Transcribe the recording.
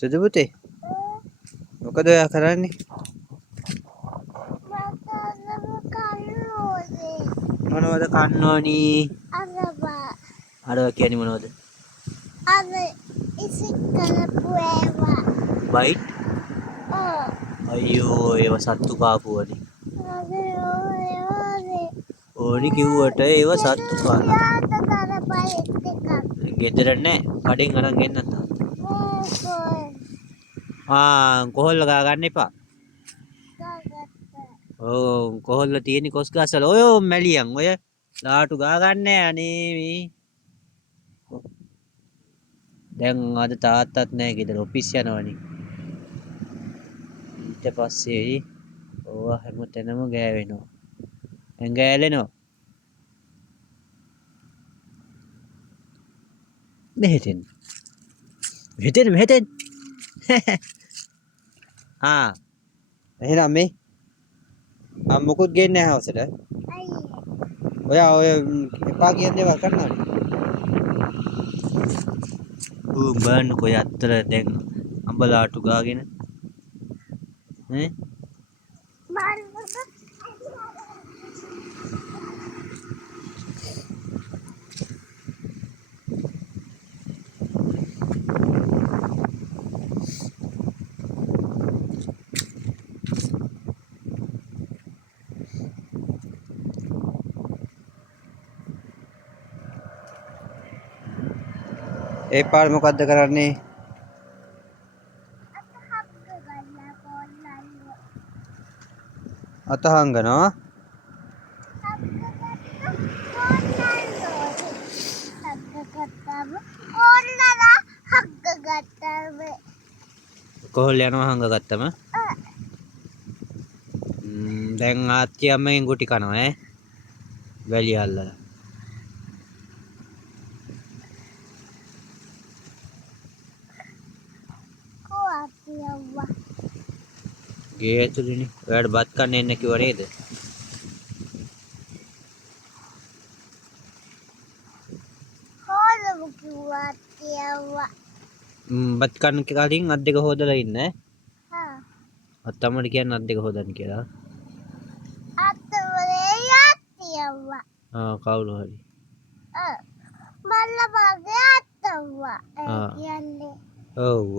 සුදු පුතේ මොකද ඔයා කරන්නේ? මොනවද කන්න ඕනි? අරවා කියන්නේ මොනවද? බයිට්? අයියෝ ඒව සත්තු කාපුවනේ. ඕනි කිව්වට ඒව සත්තු කාලා. ගෙදර නෑ කඩෙන් අරන් ගෙන්නන්න. කොහොල්ල ගා ගන්න එපා. කොහොල්ල තියෙන කොස් ගස්වල ඔය මැලියන් ඔය ලාටු ගා ගන්න අනේ මේ. දැන් අද තාත්තත් නෑ ගෙදර ඔෆිස් යනවනේ. ඊට පස්සේ ඕවා හැමතැනම ගෑවෙනවා. ඇඟ ඇලෙනවා. මෙහෙටෙන්. මෙහෙටෙන්. එහෙනම් මේ මොකුත් ගේන්නේ නැහැ හවසට. ඔයා ඔය එපා කියන දේවල් කරනවනේ. බලන්නකෝ ඔය අත්තර දැන් අඹලාටු ගාගෙන නේ ඒ පාර මොකද්ද කරන්නේ? අත හංගනවා. කොහොල්ල යනවා හංගගත්තම. දැන් ආච්චි අම්මගෙන් ගුටි කනවා ඈ. වැලිය අල්ලලා. ගේ ඇතුළේනේ. ඔයාලට බත් කන්න එන්න කිව්ව නේද? බත් කන්න කලින් අත් දෙක හොදලා ඉන්න ඈ. අත්තම්මට කියන්න අත් දෙක හොදන්න කියලා. කවුරු හරි. ඔව්.